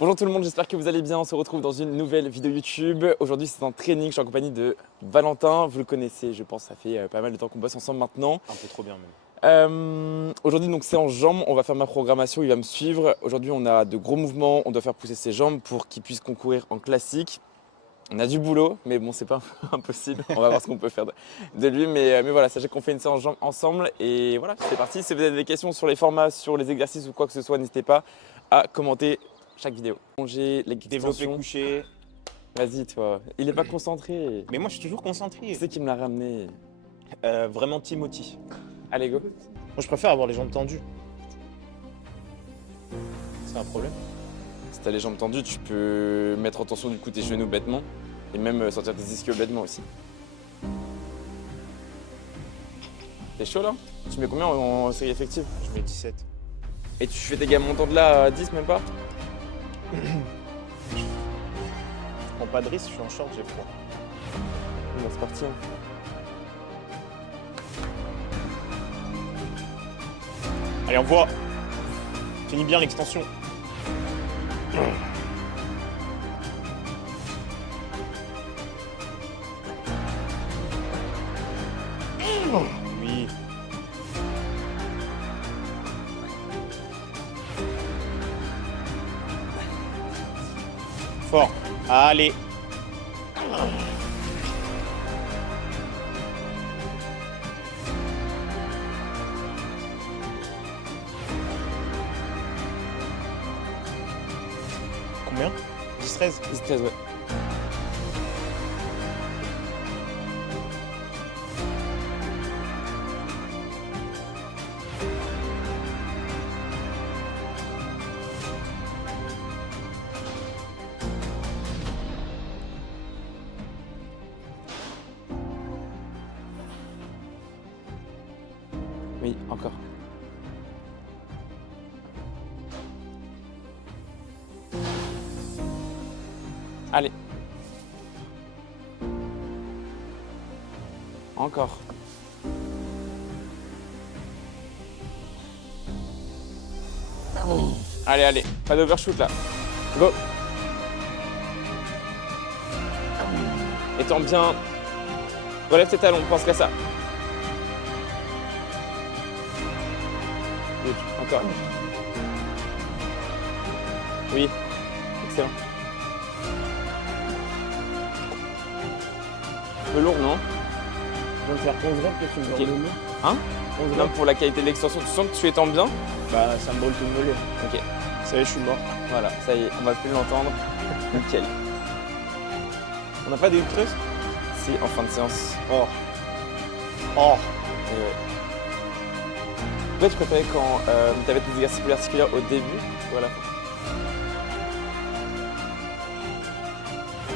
Bonjour tout le monde, j'espère que vous allez bien. On se retrouve dans une nouvelle vidéo YouTube. Aujourd'hui, c'est un training. Je suis en compagnie de Valentin. Vous le connaissez, je pense, ça fait pas mal de temps qu'on bosse ensemble maintenant. Un peu trop bien même. Aujourd'hui, donc c'est en jambes. On va faire ma programmation. Il va me suivre. Aujourd'hui, on a de gros mouvements. On doit faire pousser ses jambes pour qu'il puisse concourir en classique. On a du boulot, mais bon, c'est pas impossible. On va voir ce qu'on peut faire de lui. Mais voilà, sachez qu'on fait une séance jambes ensemble. Et voilà, c'est parti. Si vous avez des questions sur les formats, sur les exercices ou quoi que ce soit, n'hésitez pas à commenter chaque vidéo. J'ai les Développé couché. Vas-y, toi. Il est pas concentré. Mais moi, je suis toujours concentré. Qui c'est qui me l'a ramené? Vraiment Timothy. Allez, go. Moi, je préfère avoir les jambes tendues. C'est un problème. Si t'as les jambes tendues, tu peux mettre en tension du coup tes genoux bêtement. Et même sortir tes ischios bêtement aussi. T'es chaud là? Tu mets combien en série effective? Je mets 17. Et tu fais tes gammes montantes là à 10 même pas? Je prends pas de risque, je suis en short, j'ai froid. Bon, c'est parti. Hein. Allez, on voit. Finis bien l'extension. Oui. Fort. Allez. Combien? 10-13. 13, ouais. Oui, encore. Allez. Encore. Allez, allez. Pas d'overshoot là. Go. Étends bien. Relève tes talons, pense qu'à ça. Good. Encore. Oui. Excellent. Un peu lourd, non? Je viens de faire 11 reps que tu me Ok. donnes. Hein? 11 Non, reps. pour la qualité de l'extension, tu sens que tu étends bien? Bah, ça me brûle tout le mollet. Ok. Ça y est, je suis mort. Voilà, ça y est, on va plus l'entendre. Nickel. On n'a pas d'électreuse? Si, en fin de séance. Oh. Oh. Toi, tu préférais quand tu avais tes exercices articulaires au début ou à la fin?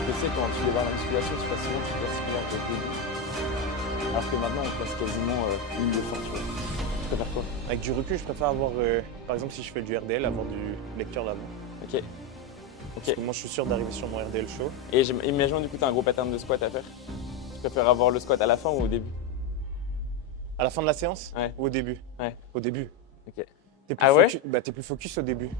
Je sais, quand tu démarres la musculation, tu passes souvent tes articulaires au début. Alors que maintenant, on passe quasiment une de fin, tu vois. Tu préfères quoi? Avec du recul, je préfère avoir, par exemple, si je fais du RDL, avoir du lecteur l'avant. Ok. Parce que moi, je suis sûr d'arriver sur mon RDL chaud. Et imagine du coup, tu as un gros pattern de squat à faire. Tu préfères avoir le squat à la fin ou au début? À la fin de la séance? Ouais. Ou au début? Ouais. Au début. Ok. T'es plus Ah ouais? Bah, t'es plus focus au début.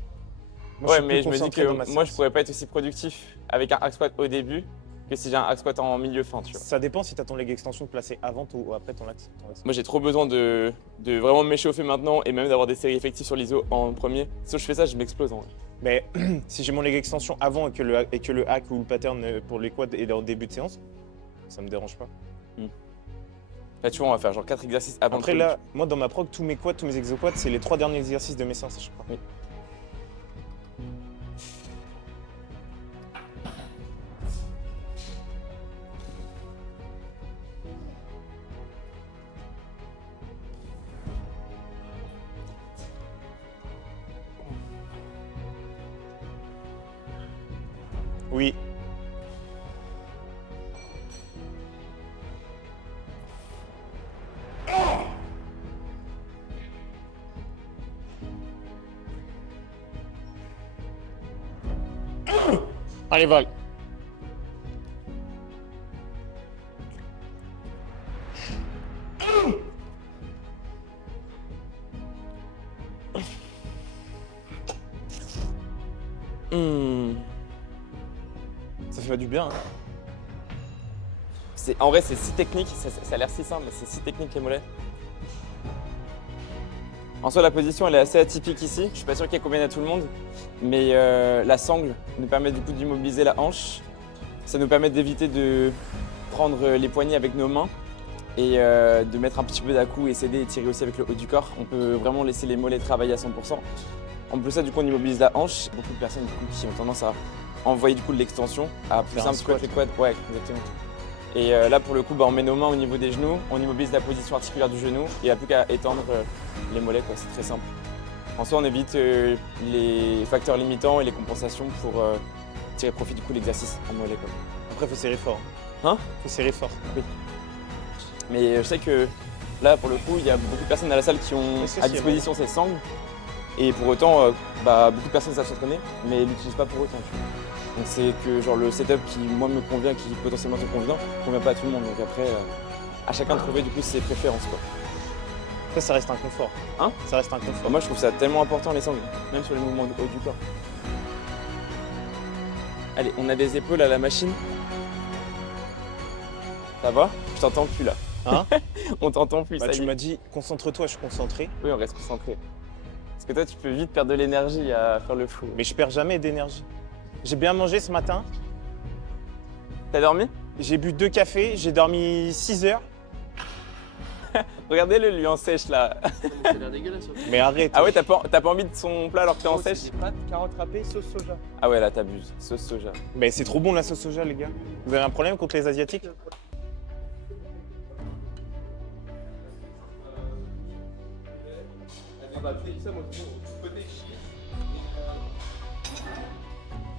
Moi, Ouais, suis mais plus je me dis concentré dans ma que moi, je séance. pourrais pas être aussi productif avec un hack squat au début que si j'ai un hack squat en milieu fin, tu vois. Ça dépend si t'as ton leg extension placé avant ou après ton axe. Moi, j'ai trop besoin de vraiment m'échauffer maintenant et même d'avoir des séries effectives sur l'ISO en premier. Si je fais ça, je m'explose en vrai. Mais si j'ai mon leg extension avant et que le hack ou le pattern pour les quads est au début de séance, ça me dérange pas. Là, tu vois, on va faire genre 4 exercices avant Après le là, truc. moi dans ma prog, tous mes quads, tous mes exoquads, c'est les 3 derniers exercices de mes séances à chaque fois. Oui. Oui. Allez, Val. Ça fait du bien. Hein. En vrai, c'est si technique, ça a l'air si simple, mais c'est si technique les mollets. En soi, la position, elle est assez atypique ici. Je suis pas sûr qu'elle convienne à tout le monde, mais la sangle nous permet du coup d'immobiliser la hanche. Ça nous permet d'éviter de prendre les poignets avec nos mains et de mettre un petit peu d'à-coup et s'aider et tirer aussi avec le haut du corps. On peut vraiment laisser les mollets travailler à 100%. En plus de ça, du coup, on immobilise la hanche. Beaucoup de personnes du coup, qui ont tendance à envoyer du coup de l'extension, à pousser un petit peu les quads. Ouais, exactement. Et là, pour le coup, on met nos mains au niveau des genoux, on immobilise la position articulaire du genou et il n'y a plus qu'à étendre les mollets, quoi. C'est très simple. En soi, on évite les facteurs limitants et les compensations pour tirer profit du coup de l'exercice en mollet, quoi. Après, faut serrer fort. Hein? Faut serrer fort. Oui. Mais je sais que là, pour le coup, il y a beaucoup de personnes à la salle qui ont à disposition ces sangles. Et pour autant, beaucoup de personnes savent s'entraîner, mais ne l'utilisent pas pour autant. Tu vois. Donc c'est que genre, le setup qui moi me convient, qui potentiellement te convient pas à tout le monde. Donc après, à chacun de trouver du coup ses préférences, quoi. Après, ça reste un confort. Hein? Ça reste un confort. Moi, je trouve ça tellement important les sangles, même sur les mouvements haut du corps. Allez, on a des épaules à la machine. Ça va? Je t'entends plus là. Hein? On t'entend plus. Bah, ça tu y est. m'as dit, concentre-toi, je suis concentré. Oui, on reste concentré. Parce que toi, tu peux vite perdre de l'énergie à faire le fou. Mais je perds jamais d'énergie. J'ai bien mangé ce matin. T'as dormi? J'ai bu 2 cafés, j'ai dormi 6 heures. Regardez-le, lui en sèche là. Ça a l'air dégueulasse. Mais arrête. Ah ouais, t'as pas envie de son plat alors que t'es en sèche? Des pâtes, carottes râpées, sauce soja. Ah ouais, là, t'abuses. Sauce soja. Mais c'est trop bon la sauce soja, les gars. Vous avez un problème contre les Asiatiques?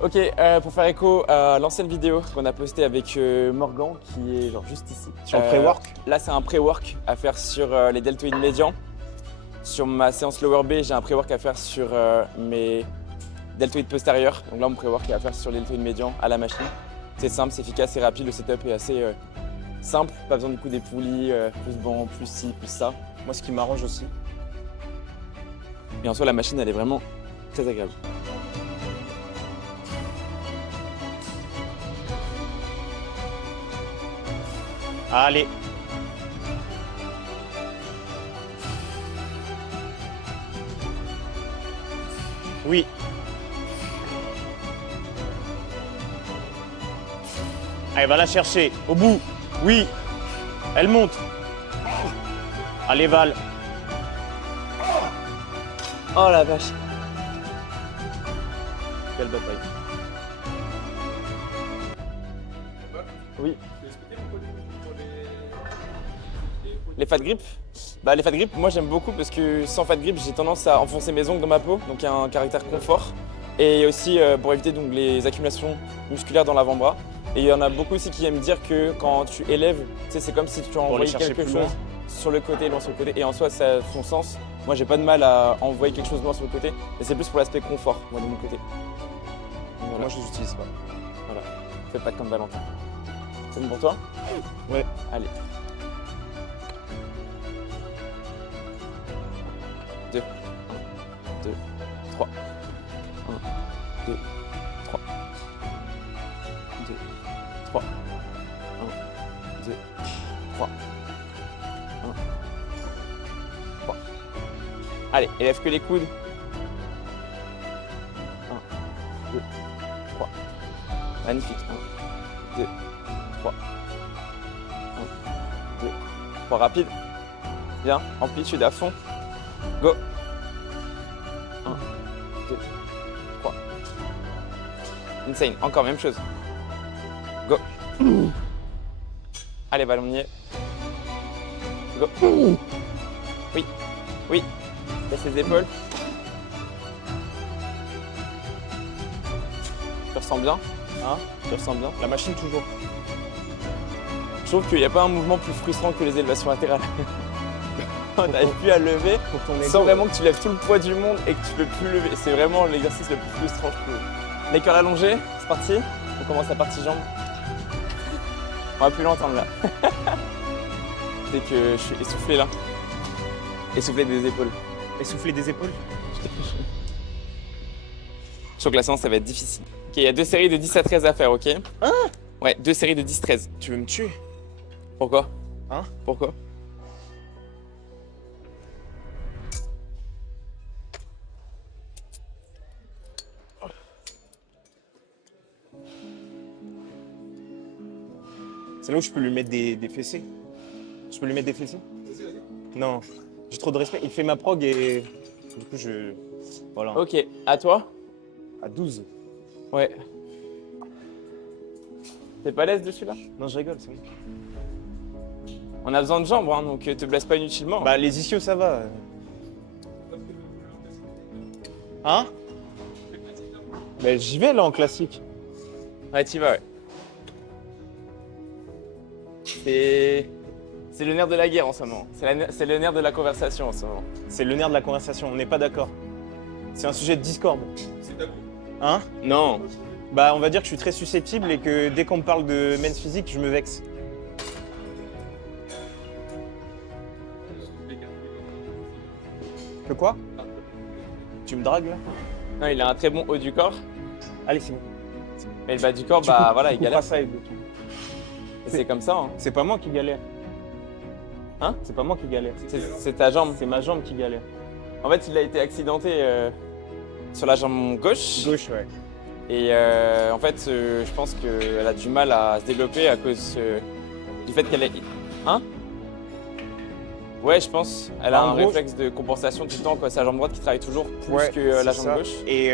Ok, pour faire écho à l'ancienne vidéo qu'on a postée avec Morgan, qui est genre juste ici. Sur le pré-work? Là, c'est un pré-work à faire sur les deltoïdes médians. Sur ma séance lower B, j'ai un pré-work à faire sur mes deltoïdes postérieurs. Donc là, mon pré-work est à faire sur les deltoïdes médians à la machine. C'est simple, c'est efficace, c'est rapide, le setup est assez simple. Pas besoin du coup des poulies, plus banc, plus ci, plus ça. Moi, ce qui m'arrange aussi. Et en soi, la machine, elle est vraiment très agréable. Allez. Oui. Allez, va la chercher. Au bout. Oui. Elle monte. Allez, Val. Oh la vache. Quelle bataille. Oui. Les fat grip? Les fat grip, moi j'aime beaucoup parce que sans fat grip, j'ai tendance à enfoncer mes ongles dans ma peau, donc il y a un caractère confort. Et aussi pour éviter donc, les accumulations musculaires dans l'avant-bras. Et il y en a beaucoup aussi qui aiment dire que quand tu élèves, c'est comme si tu envoyais quelque chose sur le côté, loin sur le côté. Et en soi, ça a son sens. Moi, j'ai pas de mal à envoyer quelque chose loin sur le côté. Mais c'est plus pour l'aspect confort, moi, de mon côté. Donc, voilà. Moi, je les utilise pas. Voilà. Fais pas comme Valentin. C'est bon pour toi? Ouais. Allez. 2, 1, 2, 3. 1, 2, 3. 2, 3. 1, 2, 3. 1, 3. Allez, élève que les coudes. 1, 2, 3. Magnifique. 1, 2, 3. 1, 2, 3. Rapide. Bien. Amplitude à fond. Go. 1, 2, 3. Insane. Encore même chose. Go. Allez, ballon, on y est. Go. Oui. Oui. Laisse les épaules. Tu ressens bien? Hein? Tu ressens bien? La machine, toujours. Je trouve qu'il n'y a pas un mouvement plus frustrant que les élévations latérales. On n'arrive plus à lever sans vraiment que tu lèves tout le poids du monde et que tu peux plus lever. C'est vraiment l'exercice le plus frustrant, je trouve. Les cœurs allongés, c'est parti. On commence la partie jambes. On va plus l'entendre là. Dès que je suis essoufflé là. Essoufflé des épaules. Essouffler des épaules. sens que la séance, ça va être difficile. Ok, il y a 2 séries de 10 à 13 à faire, ok? Hein? Ouais, 2 séries de 10-13. Tu veux me tuer? Pourquoi? Hein? Pourquoi? C'est là où je peux lui mettre des fessées. Je peux lui mettre des fessées? Non, j'ai trop de respect. Il fait ma prog et du coup je... Voilà. Ok, à toi? À 12. Ouais. T'es pas à l'aise dessus là? Non, je rigole, c'est bon. On a besoin de jambes, hein, donc te blesse pas inutilement. Bah les ischios ça va. Hein? Bah j'y vais là en classique. Ouais, t'y vas, ouais. C'est le nerf de la guerre en ce moment. C'est le nerf de la conversation en ce moment. C'est le nerf de la conversation, on n'est pas d'accord. C'est un sujet de discorde. C'est tabou. Hein? Non. Bah on va dire que je suis très susceptible et que dès qu'on me parle de men's physique, je me vexe. Que quoi? Tu me dragues là? Non, il a un très bon haut du corps. Allez c'est bon. Mais le bas du corps, Tu bah coupes- voilà, tu il couperas galère. ça et C'est comme ça, hein. c'est pas moi qui galère. Hein? C'est pas moi qui galère. C'est ta jambe. C'est ma jambe qui galère. En fait, il a été accidenté sur la jambe gauche. Gauche, ouais. Et en fait, je pense qu'elle a du mal à se développer à cause du fait qu'elle est... Hein? Ouais, je pense. Elle a En un gros, réflexe de compensation tout le temps, quoi. C'est la jambe droite qui travaille toujours plus Ouais, que la c'est jambe ça. gauche. Et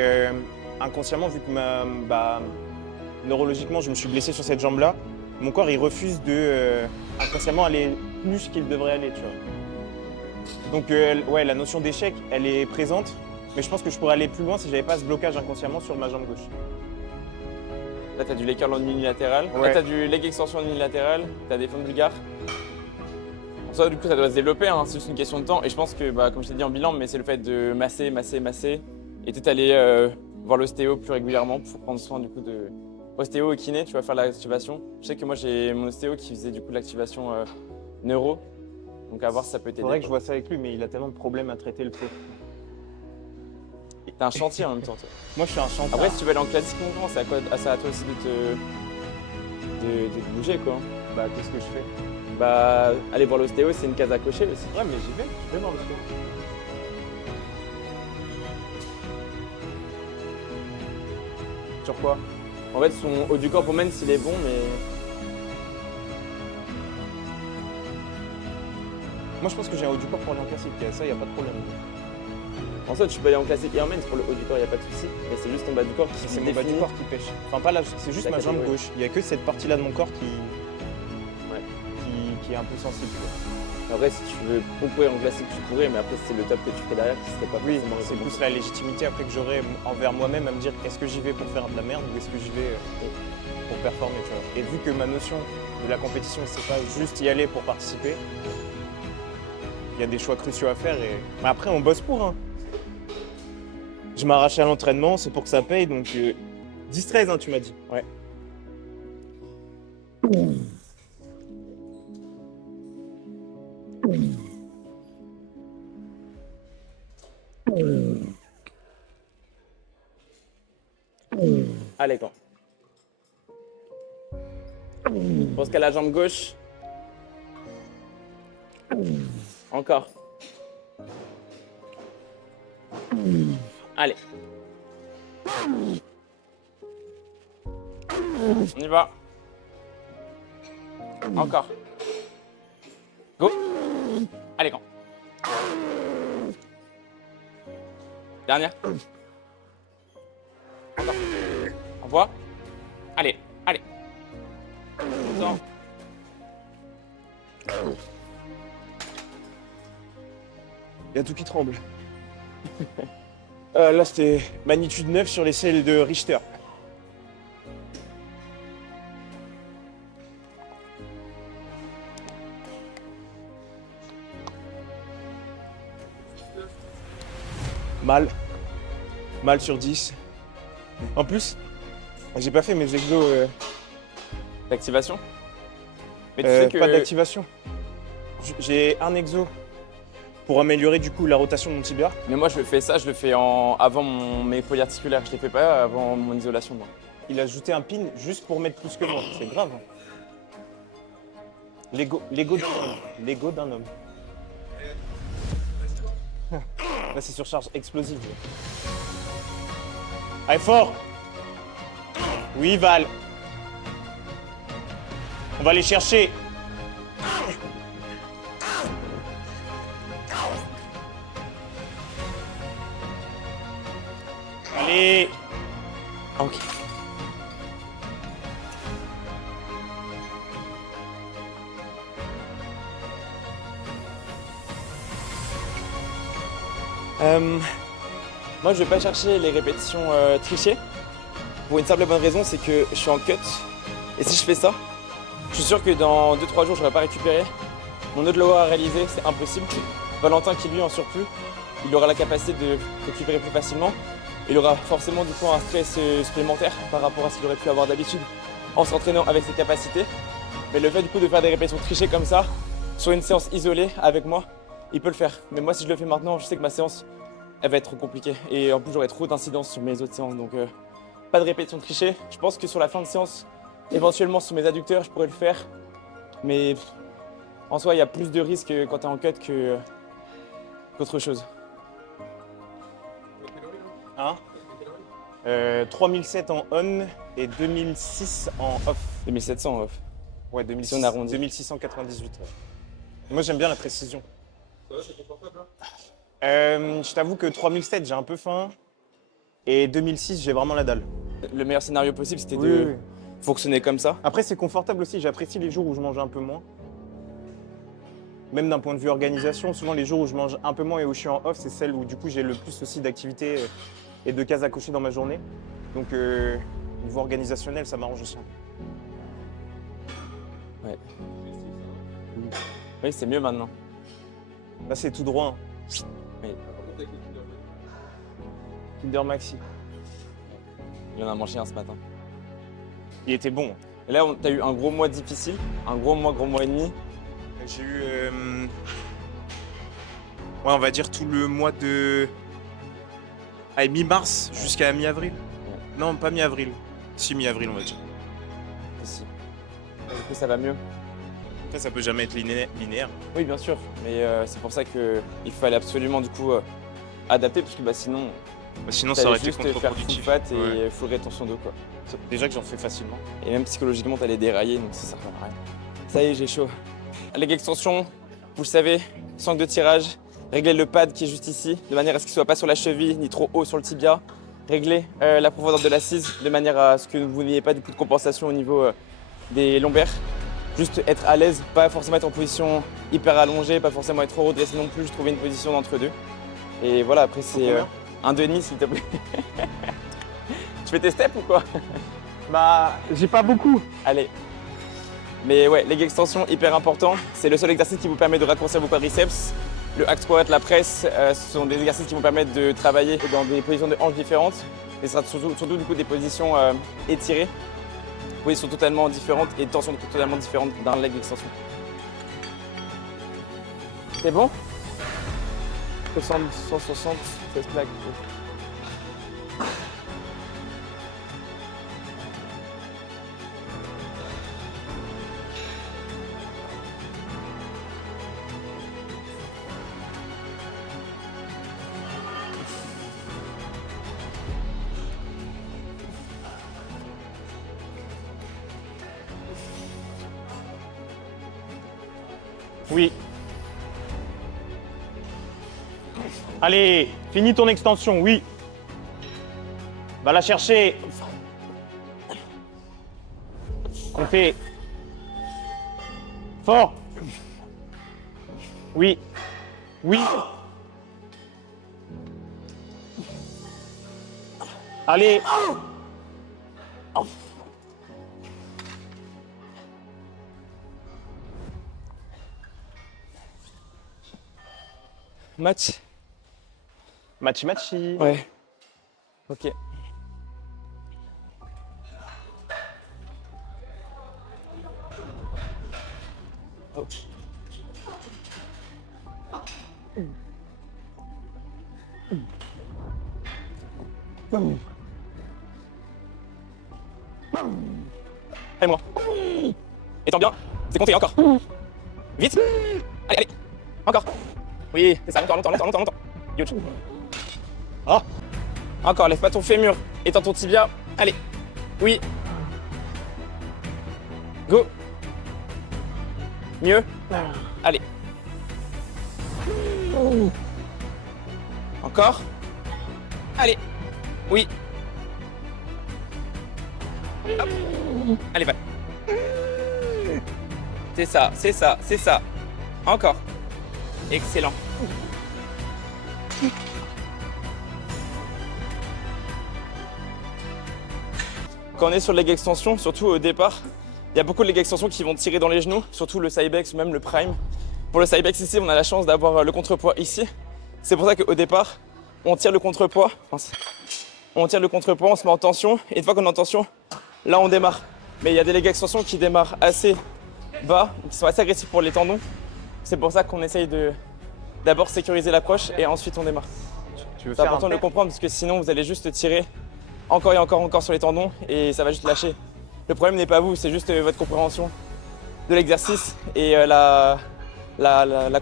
inconsciemment, vu que neurologiquement, je me suis blessé sur cette jambe-là, mon corps, il refuse de inconsciemment aller plus qu'il devrait aller, tu vois. Donc, ouais, la notion d'échec, elle est présente, mais je pense que je pourrais aller plus loin si j'avais pas ce blocage inconsciemment sur ma jambe gauche. Là, t'as du leg curl en unilatéral. Ouais. Là, t'as du leg extension en unilatéral. T'as des fonds de bulgare. Ça, du coup, ça doit se développer, hein. C'est juste une question de temps. Et je pense que, comme je t'ai dit en bilan, mais c'est le fait de masser. Et peut-être aller voir l'ostéo plus régulièrement pour prendre soin du coup de ostéo et kiné. Tu vas faire l'activation. Je sais que moi, j'ai mon ostéo qui faisait du coup l'activation neuro. Donc à voir si ça peut t'aider. Faudrait que je vois ça avec lui, mais il a tellement de problèmes à traiter le pauvre. T'as un chantier en même temps, toi. Moi, je suis un chanteur. Après, si tu veux aller en classique montant, c'est à toi aussi de te bouger, quoi. Bah, qu'est-ce que je fais? Bah, aller voir l'ostéo, c'est une case à cocher aussi. Ouais, mais je vais dans le sport. Sur quoi? En fait, son haut du corps pour men, s'il est bon, mais Moi, je pense que j'ai un haut du corps pour aller en classique. Ça, y a pas de problème. en soi, tu peux aller en classique et en men's pour le haut du corps, il n'y a pas de souci. Mais c'est juste ton bas du corps qui C'est mon bas du définit. corps qui pêche. Enfin, pas là, c'est juste La ma jambe catégorie. gauche. Il y a que cette partie-là de mon corps Ouais. qui est un peu sensible. quoi. Après, si tu veux concourir en classique, tu pourrais, mais après, c'est le top que tu fais derrière qui serait pas Oui, forcément c'est recommandé. plus la légitimité après que j'aurai envers moi-même à me dire est-ce que j'y vais pour faire de la merde ou est-ce que j'y vais pour performer, tu vois. Et vu que ma notion de la compétition, c'est pas juste y aller pour participer, il y a des choix cruciaux à faire et mais après on bosse pour. Hein. Je m'arrache à l'entraînement, c'est pour que ça paye, donc 10-13 hein, tu m'as dit. Ouais. Allez, quand je pense qu'à la jambe gauche. Encore. Allez. On y va. Encore. Go. Allez, quand dernière. Encore. Au revoir. Allez, allez. Attends. Il y a tout qui tremble. Là, c'était magnitude 9 sur les selles de Richter. Mal. Mal sur 10. En plus, j'ai pas fait mes exos. D'activation. Mais tu sais que Pas d'activation. J'ai un exo pour améliorer du coup la rotation de mon tibia. Mais moi, je fais ça, je le fais avant mes polyarticulaires. Je les fais pas avant mon isolation, moi. Il a ajouté un pin juste pour mettre plus que moi. C'est grave. Hein. L'ego d'un homme. L'ego d'un homme. Là, c'est surcharge explosive. Allez, fort! Oui, Val. On va aller chercher. Allez! Ok. Moi, je vais pas chercher les répétitions trichées. Pour une simple et bonne raison, c'est que je suis en cut. Et si je fais ça, je suis sûr que dans 2-3 jours, je n'aurai pas récupéré. Mon autre lower à réaliser, c'est impossible. Valentin, qui lui en surplus, il aura la capacité de récupérer plus facilement. Il aura forcément du coup un stress supplémentaire par rapport à ce qu'il aurait pu avoir d'habitude en s'entraînant avec ses capacités. Mais le fait du coup de faire des répétitions trichées comme ça, sur une séance isolée avec moi, il peut le faire. Mais moi, si je le fais maintenant, je sais que ma séance, elle va être trop compliquée. Et en plus, j'aurai trop d'incidence sur mes autres séances. Donc, pas de répétition trichée. Je pense que sur la fin de séance, éventuellement sur mes adducteurs, je pourrais le faire. Mais en soi, il y a plus de risques quand tu es en cut qu'autre chose. Hein 3007 en on et 2006 en off. 2700 off. Ouais, Si on arrondit. 2698. Ouais. Moi, j'aime bien la précision. Ça va, c'est confortable là? Je t'avoue que 3007, j'ai un peu faim. Et 2006, j'ai vraiment la dalle. Le meilleur scénario possible, c'était Oui, de oui. fonctionner comme ça. Après, c'est confortable aussi. J'apprécie les jours où je mange un peu moins. Même d'un point de vue organisation, souvent les jours où je mange un peu moins et où je suis en off, c'est celle où du coup j'ai le plus aussi d'activités et de cases à cocher dans ma journée. Donc niveau organisationnel, ça m'arrange aussi. Ouais. Oui, c'est mieux maintenant. Là, c'est tout droit. Hein. Oui. Par contre, avec le Kinder Bueno, Kinder Maxi. Il en a mangé un ce matin. Il était bon. Et là, tu as eu un gros mois difficile, un gros mois et demi. J'ai eu, ouais, on va dire tout le mois de mi-mars jusqu'à mi-avril. Ouais. Non, pas mi-avril. Si, mi-avril, on va dire. Ici. Du coup, ça va mieux. Après, ça peut jamais être linéaire. Oui, bien sûr, mais c'est pour ça qu'il fallait absolument du coup adapter, parce que sinon, Sinon, ça ça aurait aurait été juste faire full contre-productif. fat et Ouais. full rétention d'eau, quoi. Déjà que j'en fais facilement. Et même psychologiquement, t'allais dérailler, donc ça sert à rien. Ça y est, j'ai chaud. Leg extension, vous le savez, sangle de tirage, régler le pad qui est juste ici, de manière à ce qu'il soit pas sur la cheville, ni trop haut sur le tibia. Régler la profondeur de l'assise, de manière à ce que vous n'ayez pas du coup de compensation au niveau des lombaires. Juste être à l'aise, pas forcément être en position hyper allongée, pas forcément être trop redressé non plus, juste trouver une position d'entre deux. Et voilà, après c'est combien 1,5 s'il te plaît. Tu fais tes steps ou quoi? Bah, j'ai pas beaucoup. Allez. Mais ouais, leg extension, hyper important. C'est le seul exercice qui vous permet de raccourcir vos quadriceps. Le hack squat, la presse, ce sont des exercices qui vont permettre de travailler dans des positions de hanches différentes. Et ce sera surtout du coup des positions étirées. Positions totalement différentes et tensions totalement différentes d'un leg extension. C'est bon? 160, 16 plaques. Oui. Allez, finis ton extension, oui. Va la chercher. Comptez. Fort. Oui. Oui. Allez. Match? Machi machi. Ouais. Ok. Oh. Allez, moi. Étends bien. C'est compté, encore. Vite. Allez, allez. Encore. Oui, c'est ça, longtemps. Huge. Ah. Encore, lève pas ton fémur. Étends ton tibia. Allez. Oui. Go. Mieux. Allez. Encore. Allez. Oui. Hop. Allez, va. C'est ça. Encore. Excellent. Quand on est sur leg extension, surtout au départ, il y a beaucoup de leg extension qui vont tirer dans les genoux, surtout le Cybex ou même le Prime. Pour le Cybex ici, on a la chance d'avoir le contrepoids ici. C'est pour ça qu'au départ, on tire le contrepoids. On tire le contrepoids, on se met en tension. Et une fois qu'on est en tension, là on démarre. Mais il y a des leg extensions qui démarrent assez bas, qui sont assez agressifs pour les tendons. C'est pour ça qu'on essaye de d'abord sécuriser l'approche et ensuite on démarre. Tu veux C'est faire important un de le pair? comprendre parce que sinon vous allez juste tirer encore et encore sur les tendons et ça va juste lâcher. Le problème n'est pas vous, c'est juste votre compréhension de l'exercice et la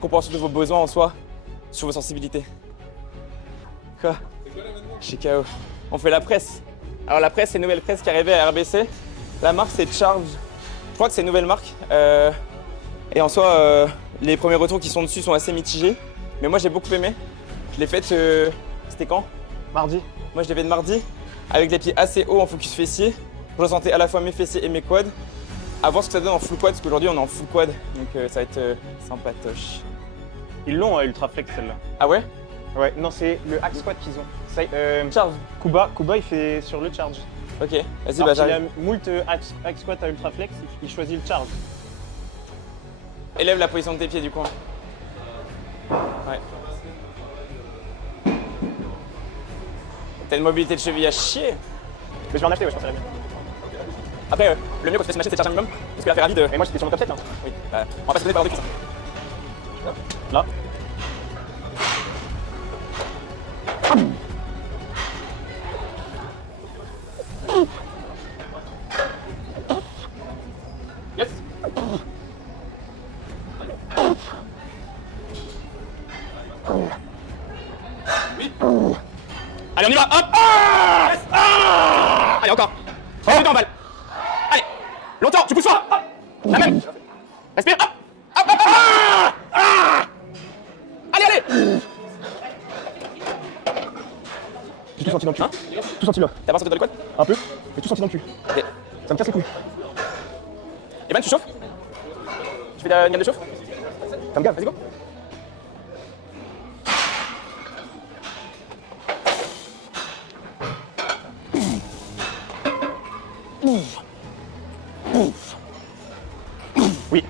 compréhension de vos besoins en soi sur vos sensibilités. Quoi? Je suis KO. On fait la presse. Alors la presse, c'est une nouvelle presse qui est arrivée à RBC. La marque c'est Charge. Je crois que c'est une nouvelle marque. Et en soi, les premiers retours qui sont dessus sont assez mitigés. Mais moi j'ai beaucoup aimé. Je l'ai faite, c'était quand? Mardi. Moi je l'ai faite mardi, avec les pieds assez hauts en focus fessier. Je ressentais à la fois mes fessiers et mes quads. À voir ce que ça donne en full quad, parce qu'aujourd'hui on est en full quad. Donc ça va être sympatoche. Ils l'ont à Ultraflex celle-là. Ah ouais? Ouais, non, c'est le hack squat qu'ils ont. Ça, Charge. Kuba, il fait sur le charge. Ok, vas-y, bah Alors qu'il a j'arrive. moult hack squat à Ultraflex, il choisit le charge. Élève la position de tes pieds du coup. Ouais. T'as une mobilité de cheville à chier. Mais je vais en acheter, ouais, je pense que ça va bien. Après, le mieux quand tu fais une machine, c'est de charger un minimum. Parce que la Ferrari de. Et moi j'étais sur mon top 7 là. Oui, bah, on va pas se donner par ordre de cuisse. Là. Yes. Oui. Allez, on y va. Hop. Yes. Allez, encore. Longtemps, balle. Allez. Longtemps. Tu pousses fort. Hop. La même. Respire. Hop. Hop. Allez, allez. J'ai tout senti dans le cul. Hein? Tout senti là. T'as pas senti dans le quad? Un peu, mais tout senti dans le cul. Ok. Ça me casse les couilles. Evan, tu chauffes? Tu fais une gamme de chauffe? Ça me gave. Vas-y, go. Oui.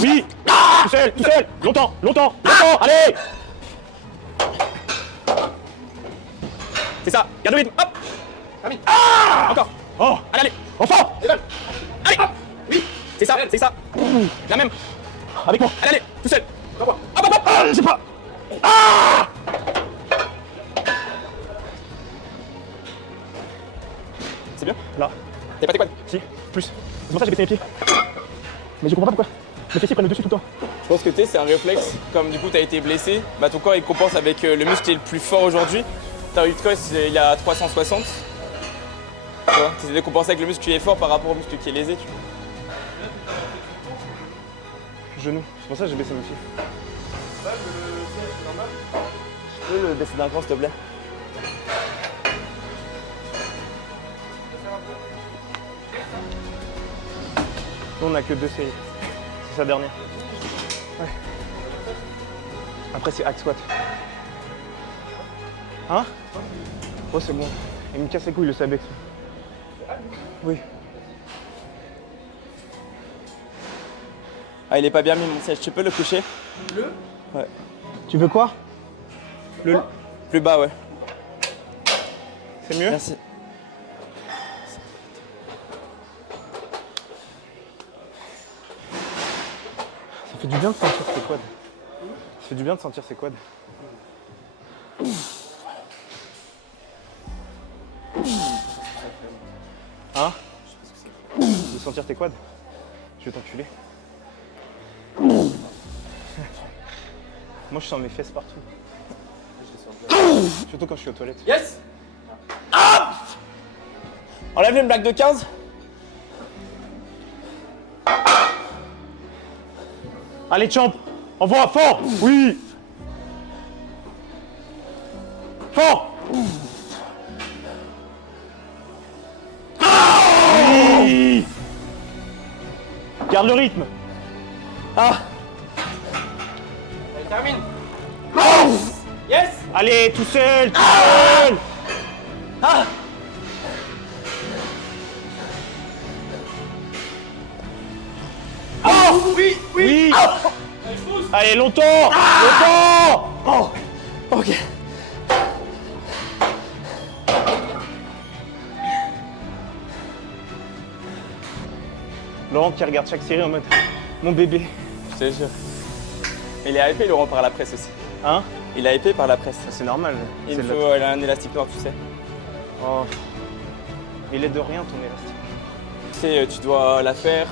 Oui. Tout seul. Longtemps. Allez. C'est ça. Garde le rythme. Hop. Encore. Oh. Allez. Enfin. Allez. Oui. C'est ça. La même. Avec moi. Allez, tout seul. Hop. Ah, je sais pas. C'est bien. Là. T'as pas tes quads? Si. Plus. C'est pour ça que j'ai baissé mes pieds. Mais je comprends pas pourquoi. Mes fessiers prennent le dessus tout le temps. Je pense que c'est un réflexe. Comme du coup t'as été blessé, bah ton corps il compense avec le muscle qui est le plus fort aujourd'hui. T'as eu de cos il y a 360. Tu vois, t'essaies de compenser avec le muscle qui est fort par rapport au muscle qui est lésé. Tu vois. Genou. C'est pour ça que j'ai baissé mes pieds. Tu peux le baisser d'un cran s'il te plaît? Nous on a que 2 séries. C'est sa dernière. Ouais. Après c'est hack squat. Hein? Oh c'est bon. Il me casse les couilles le Sabex. Oui. Ah il est pas bien mis mon siège, tu peux le coucher? Ouais. Tu veux quoi? Le... Plus bas ouais. C'est mieux? Merci. fait du bien de sentir ses quads. Ça fait du bien de sentir ses quads. Hein? De sentir tes quads? Je vais t'enculer. Moi je sens mes fesses partout. Surtout quand je suis aux toilettes. Yes. Ah, enlève une blague de 15. Allez champ, envoie fort. Oui. Fort. Oui. Garde le rythme. Ah. Allez, termine. Yes. Allez, tout seul, tout seul. Ah. Oh oui, oui. Allez, longtemps, longtemps. Oh. Ok. Laurent qui regarde chaque série en mode mon bébé. Je te jure. Il est hypé, Laurent, par la presse aussi. Hein? Il est hypé par la presse. C'est normal. Il c'est me le- faut un élastique noir, tu sais. Oh. Il est de rien ton élastique. Tu sais, tu dois la faire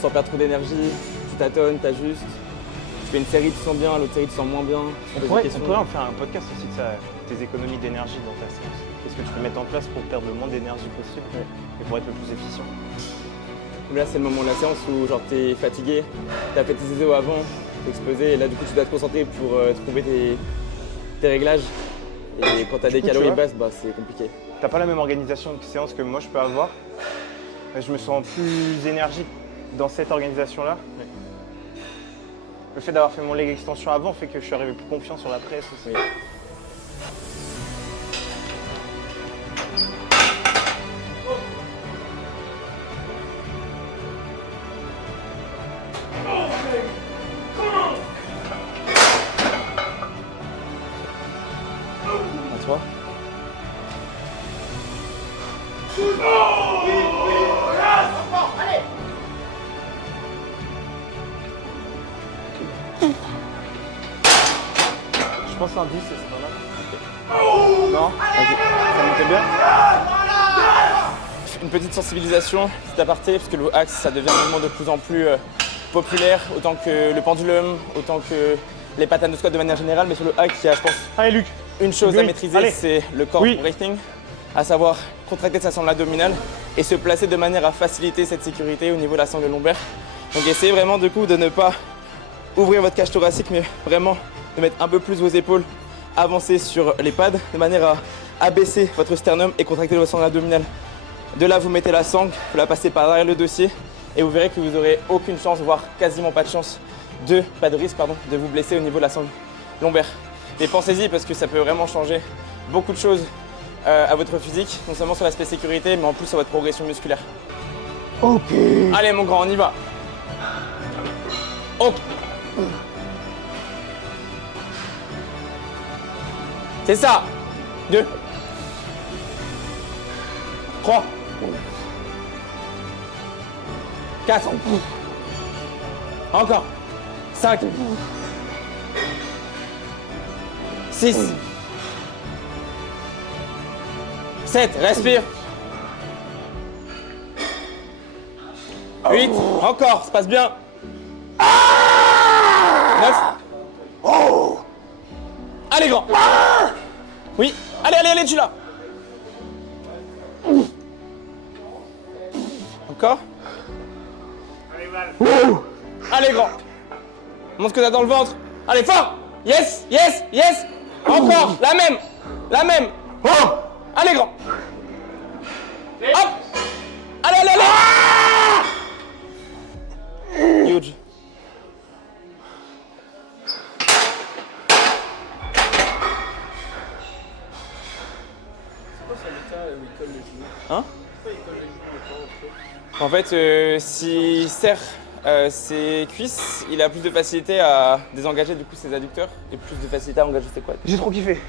sans perdre trop d'énergie. Tu tâtonnes, t'ajustes. Tu fais une série, tu te sens bien, l'autre série, tu te sens moins bien. Tu poses des On questions. pourrait en faire un podcast aussi de ça, tes économies d'énergie dans ta séance. Qu'est-ce que tu peux mettre en place pour perdre le moins d'énergie possible et pour être le plus efficient? Là, c'est le moment de la séance où genre t'es fatigué, t'as fait tes exos avant, t'es explosé, et là du coup tu dois te concentrer pour trouver tes réglages. Et quand t'as des coup, tu calories vois, basses, bah c'est compliqué. T'as pas la même organisation de séance que moi je peux avoir. Je me sens plus énergique dans cette organisation-là. Le fait d'avoir fait mon leg extension avant fait que je suis arrivé plus confiant sur la presse aussi. Oui. À toi. Je pense un 10 et c'est pas mal. Non? Vas-y. Ça montait bien? Une petite sensibilisation, petit aparté, parce que le axe ça devient un mouvement de plus en plus populaire, autant que le pendulum, autant que les patterns de squat de manière générale, mais sur le hack, il y a je pense Allez Luc! une chose à Oui, maîtriser, allez. c'est le core Oui. breathing, à savoir contracter sa sangle abdominale et se placer de manière à faciliter cette sécurité au niveau de la sangle lombaire. Donc essayez vraiment du coup de ne pas ouvrir votre cage thoracique, mais vraiment de mettre un peu plus vos épaules avancées sur les pads, de manière à abaisser votre sternum et contracter votre sangle abdominale. De là, vous mettez la sangle, vous la passez par derrière le dossier et vous verrez que vous n'aurez aucune chance, voire quasiment pas de chance, pas de risque de vous blesser au niveau de la sangle lombaire. Mais pensez-y parce que ça peut vraiment changer beaucoup de choses à votre physique, non seulement sur l'aspect sécurité, mais en plus sur votre progression musculaire. Ok! Allez mon grand, on y va. Ok. C'est ça. 2. 3. 4. Encore. 5. 6. 7. Respire. 8. Encore. Ça passe bien. 9. Allez grand. Oui. Allez, tu l'as. Encore. Allez grand. Montre ce que t'as dans le ventre. Allez fort. Yes. Encore. La même. Allez grand. Hop. Allez. Huge. Hein? En fait, s'il serre ses cuisses, il a plus de facilité à désengager du coup ses adducteurs et plus de facilité à engager ses quads. J'ai trop kiffé.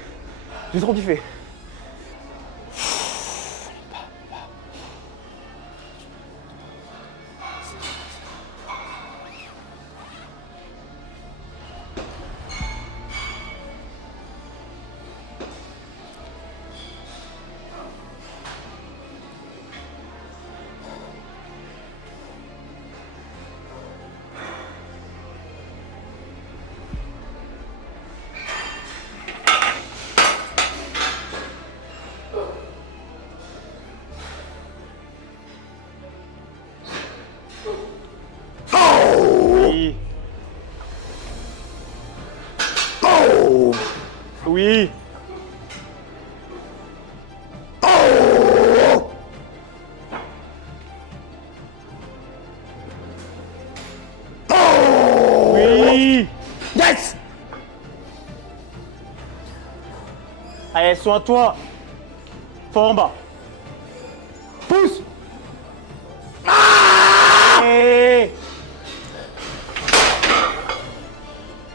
Oui. Oui. Yes! Allez, sois-toi. Fort en bas. Pousse. Allez.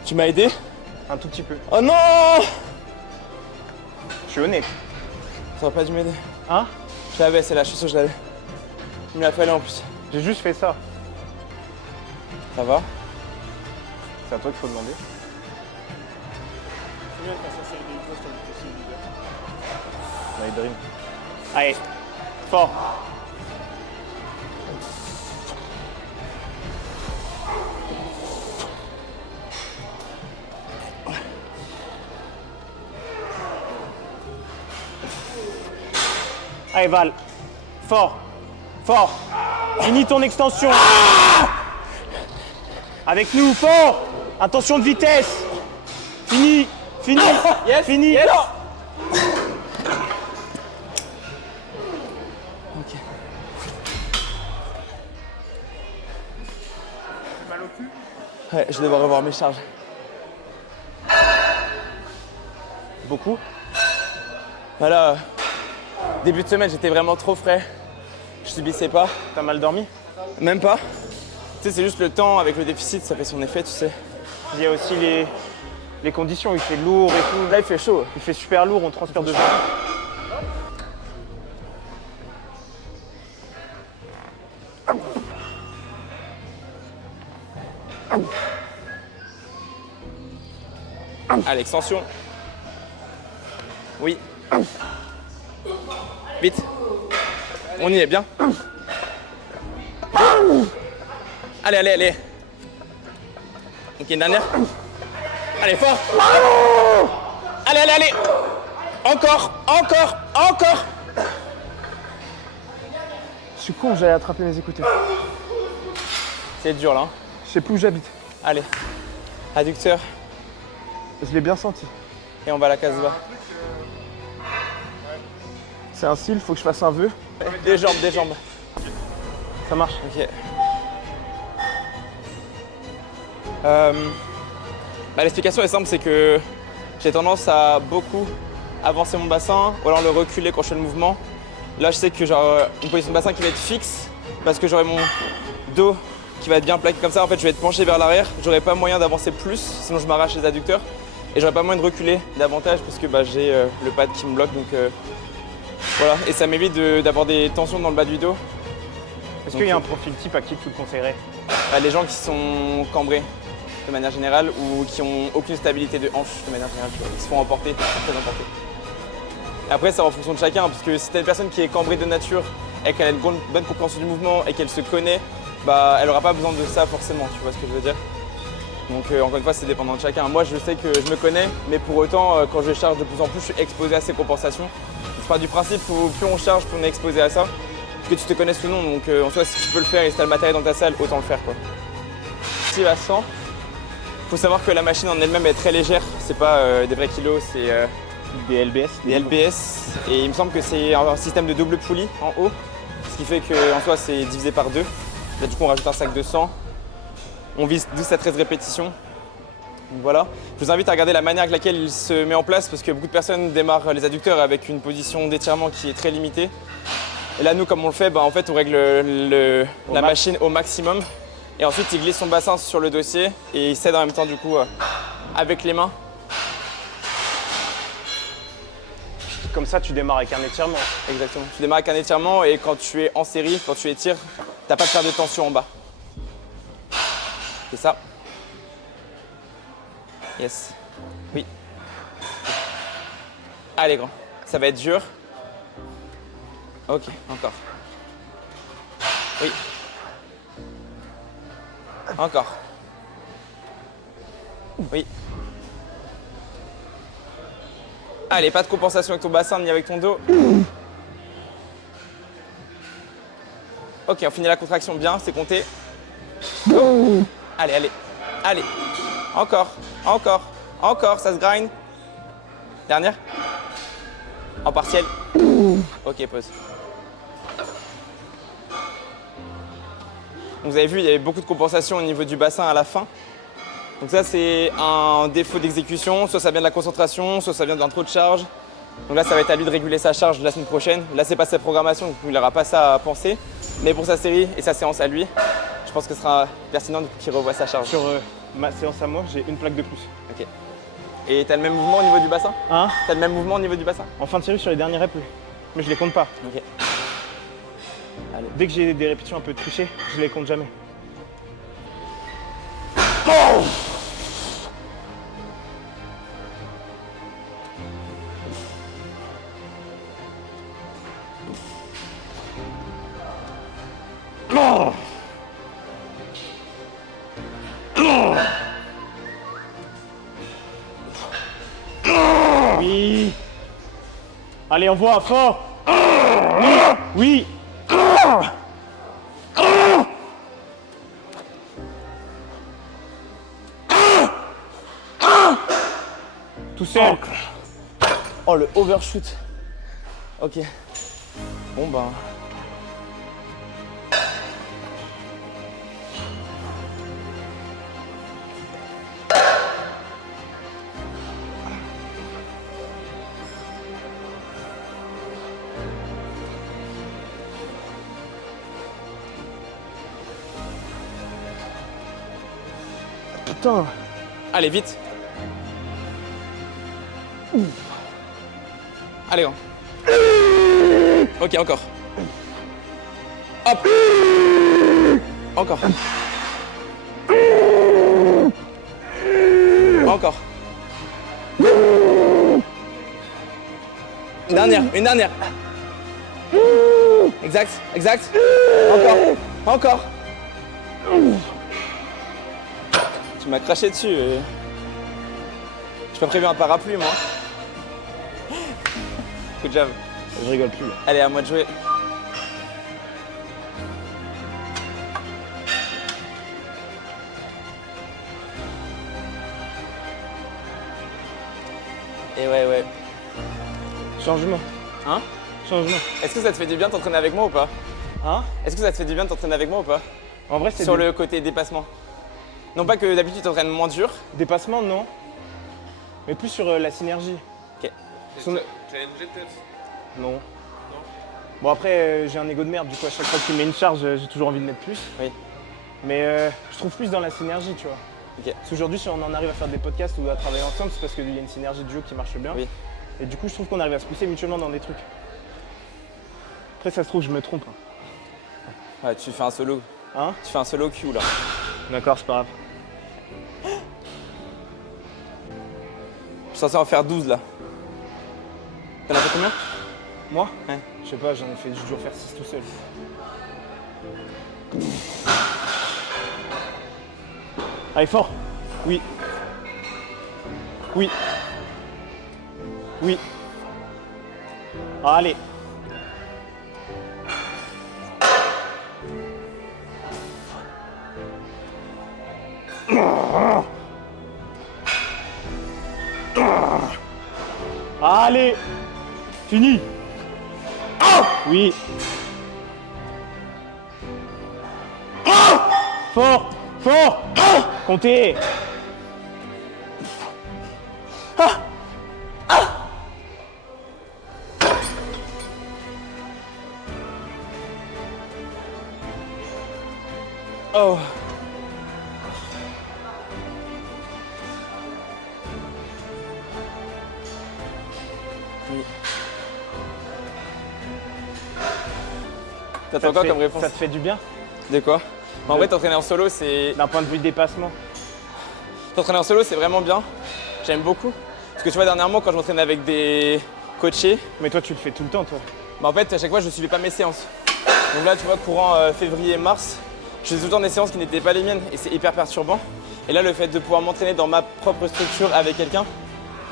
Tu m'as aidé? Un tout petit peu. Oh non! Je suis honnête. Ça aurait pas dû m'aider. Hein? Je l'avais, c'est là, je suis sûr que je l'avais. Il me l'a fallu en plus. J'ai juste fait ça. Ça va? C'est à toi qu'il faut demander. My dream. Allez, fort. Allez Val, fort, fort. Finis ton extension. Avec nous, fort. Attention de vitesse. Fini, fini, Yes! fini. Yes! Ouais, je devrais revoir mes charges. Beaucoup. Voilà, début de semaine, j'étais vraiment trop frais. Je subissais pas, T'as mal dormi? même pas. Tu sais, c'est juste le temps avec le déficit, ça fait son effet, tu sais. Il y a aussi les conditions, il fait lourd et tout. Là, il fait chaud. Il fait super lourd, on transpire de Allez, extension. Oui. Vite. On y est bien. Allez, allez, allez. Ok, une dernière. Allez, fort. Allez, allez, allez. Encore, encore, encore. Je suis con, j'allais attraper mes écouteurs. C'est dur là. Hein. Je sais plus où j'habite. Allez. Adducteur. Je l'ai bien senti. Et on va à la case bas. C'est un style, faut que je fasse un vœu. Des jambes, des jambes. Ça marche. Ok. L'explication est simple, c'est que j'ai tendance à beaucoup avancer mon bassin ou alors le reculer quand je fais le mouvement. Là, je sais que j'aurai une position de bassin qui va être fixe parce que j'aurai mon dos qui va être bien plaqué comme ça. En fait, je vais être penché vers l'arrière. J'aurai pas moyen d'avancer plus, sinon je m'arrache les adducteurs. Et j'aurai pas moyen de reculer davantage parce que j'ai le pad qui me bloque. Donc voilà. Et ça m'évite d'avoir des tensions dans le bas du dos. Est-ce qu'il y a un profil type à qui tu le conseillerais? Les gens qui sont cambrés de manière générale ou qui ont aucune stabilité de hanche de manière générale, tu vois, qui se font emporter, très emporter. Après, c'est en fonction de chacun, parce que si t'as une personne qui est cambrée de nature et qu'elle a une bonne compréhension du mouvement et qu'elle se connaît, elle n'aura pas besoin de ça forcément, tu vois ce que je veux dire. Donc encore une fois, c'est dépendant de chacun. Moi, je sais que je me connais, mais pour autant, quand je charge de plus en plus, je suis exposé à ces compensations. Je pars du principe où plus on charge, plus on est exposé à ça, que tu te connaisses ou non. Donc en soi, si tu peux le faire et si tu as le matériel dans ta salle, autant le faire, quoi. Si à 100, faut savoir que la machine en elle-même est très légère. C'est pas des vrais kilos, c'est Des LBS. des LBS. Et il me semble que c'est un système de double poulie en haut, ce qui fait qu'en soi, c'est divisé par 2. Là, du coup, on rajoute un sac de 100. On vise 12 à 13 répétitions. Donc voilà. Je vous invite à regarder la manière avec laquelle il se met en place parce que beaucoup de personnes démarrent les adducteurs avec une position d'étirement qui est très limitée. Et là, nous, comme on le fait, en fait, on règle la machine au maximum. Et ensuite, il glisse son bassin sur le dossier et il s'aide en même temps, du coup, avec les mains. Comme ça, tu démarres avec un étirement. Exactement. Tu démarres avec un étirement et quand tu es en série, quand tu étires, t'as pas de perte de tension en bas. C'est ça. Yes. Oui. Allez, grand. Ça va être dur. Ok, encore. Oui. Encore. Oui. Allez, pas de compensation avec ton bassin ni avec ton dos. Ok, on finit la contraction bien, c'est compté. Go. Allez, allez, allez. Encore, encore, encore, ça se grind. Dernière? En partiel? Ok, pause. Vous avez vu, il y avait beaucoup de compensation au niveau du bassin à la fin. Donc ça, c'est un défaut d'exécution. Soit ça vient de la concentration, soit ça vient d'un trop de charge. Donc là, ça va être à lui de réguler sa charge la semaine prochaine. Là, c'est pas sa programmation, donc il n'aura pas ça à penser. Mais pour sa série et sa séance à lui, je pense que ce sera pertinent qu'il revoie sa charge. Sur ma séance à moi, j'ai une plaque de plus. Ok. Et t'as le même mouvement au niveau du bassin? Hein? T'as le même mouvement au niveau du bassin? En fin de série, sur les derniers reps, oui. Mais je les compte pas. Ok. Allez. Dès que j'ai des répétitions un peu trichées, je les compte jamais. Oui. Allez, on voit fort. Oui. Tout seul. Oh, le overshoot. Ok. Bon, ben. Putain. Allez, vite. Allez, on. Ok, encore. Hop. Encore. Encore. Une dernière, une dernière. Exact, exact. Encore, encore. Tu m'as craché dessus. J'ai pas prévu un parapluie, moi. Good job. Je rigole plus. Là. Allez, à moi de jouer. Et ouais. Changement. Hein? Changement. Est-ce que ça te fait du bien de t'entraîner avec moi ou pas? Hein? Est-ce que ça te fait du bien de t'entraîner avec moi ou pas? En vrai, c'est Sur le côté dépassement. Non pas que d'habitude tu t'entraînes moins dur. dépassement, non. Mais plus sur la synergie. Ok. Son- Challenger peut-être? Non. Bon après, j'ai un ego de merde, du coup à chaque fois que tu mets une charge, j'ai toujours envie de mettre plus. Oui. Mais je trouve plus dans la synergie, tu vois. Ok. Parce qu'aujourd'hui, si on en arrive à faire des podcasts ou à travailler ensemble, c'est parce qu'il y a une synergie de duo qui marche bien. Oui. Et du coup, je trouve qu'on arrive à se pousser mutuellement dans des trucs. Après, ça se trouve, je me trompe. Ouais, tu fais un solo. Hein? Tu fais un solo Q là. D'accord, c'est pas grave. Je suis censé en faire 12 là. T'en as fait combien? Moi? Ouais. Je sais pas, j'en ai fait toujours faire 6 tout seul. Allez, fort! Oui. Oui. Oui. Allez. Allez. Fini. Oui. Fort. Fort. Comptez. Oh. Oui. T'attends quoi comme réponse? Ça te fait du bien? De quoi? En vrai, t'entraîner en solo, c'est. D'un point de vue dépassement. T'entraîner en solo, c'est vraiment bien. J'aime beaucoup. Parce que tu vois, dernièrement, quand je m'entraînais avec des coachés, Mais toi, tu le fais tout le temps, toi. bah en fait, à chaque fois, je ne suivais pas mes séances. Donc là, tu vois, courant février-mars, je faisais tout le temps des séances qui n'étaient pas les miennes et c'est hyper perturbant. Et là, le fait de pouvoir m'entraîner dans ma propre structure avec quelqu'un,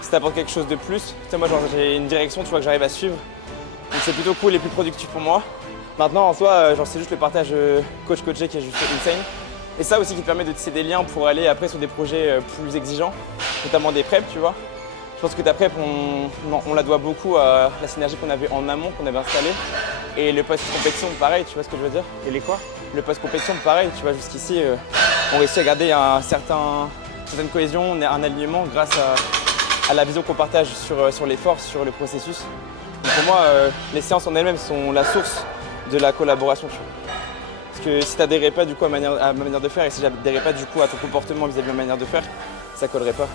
ça t'apporte quelque chose de plus. Tu sais, moi, genre, j'ai une direction, tu vois, que j'arrive à suivre. Donc c'est plutôt cool et plus productif pour moi. Maintenant, en soi, genre, c'est juste le partage coach-coaché qui est juste insane. Et ça aussi qui te permet de tisser des liens pour aller après sur des projets plus exigeants, notamment des preps, tu vois. Je pense que ta prep, on la doit beaucoup à la synergie qu'on avait en amont, qu'on avait installée. Et le post-compétition, pareil, tu vois ce que je veux dire? Et les quoi? Le post-compétition, pareil, tu vois, jusqu'ici, on réussit à garder certaine cohésion, un alignement grâce à la vision qu'on partage sur les forces, sur le processus. Donc pour moi, les séances en elles-mêmes sont la source de la collaboration, tu vois. Parce que si tu n'adhérais pas du coup à ma manière de faire et si j'adhérais pas du coup à ton comportement vis-à-vis de ma manière de faire, ça collerait pas.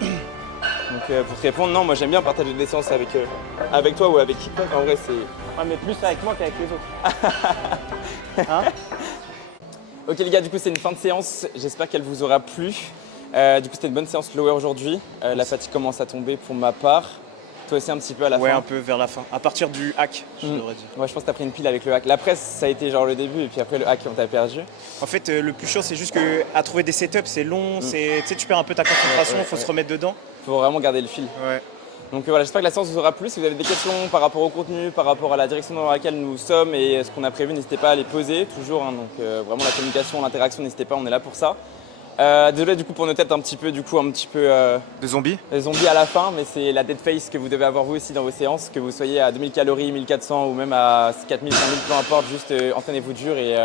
Donc pour te répondre, non, moi j'aime bien partager des séances avec toi ou avec quiconque. En vrai, c'est... Ouais, mais plus avec moi qu'avec les autres. Hein? Ok les gars, du coup c'est une fin de séance. J'espère qu'elle vous aura plu. Du coup c'était une bonne séance lower aujourd'hui. La fatigue commence à tomber pour ma part. Toi aussi un petit peu à la fin. Ouais, un peu vers la fin. À partir du hack, je devrais dire. Ouais, je pense que t'as pris une pile avec le hack. La presse, ça a été genre le début et puis après le hack, on t'a perdu. En fait, le plus chiant, c'est juste que à trouver des setups, c'est long. Tu sais, tu perds un peu ta concentration, faut se remettre dedans. Faut vraiment garder le fil. Ouais. Donc voilà, j'espère que la séance vous aura plu. Si vous avez des questions par rapport au contenu, par rapport à la direction dans laquelle nous sommes et ce qu'on a prévu, n'hésitez pas à les poser toujours. Hein. Donc vraiment la communication, l'interaction, n'hésitez pas, on est là pour ça. Désolé du coup pour nos têtes un petit peu De zombies? zombies à la fin, mais c'est la dead face que vous devez avoir vous aussi dans vos séances, que vous soyez à 2000 calories, 1400 ou même à 4000, 5000, peu importe, juste entraînez-vous dur et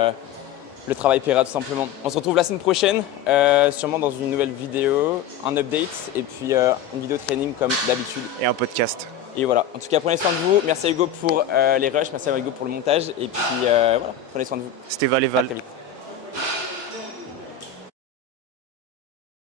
le travail paiera tout simplement. On se retrouve la semaine prochaine, sûrement dans une nouvelle vidéo, un update et puis une vidéo training comme d'habitude. Et un podcast. Et voilà, en tout cas prenez soin de vous, merci à Hugo pour les rushs, merci à Hugo pour le montage et puis voilà, prenez soin de vous. C'était Val et À Val. très vite.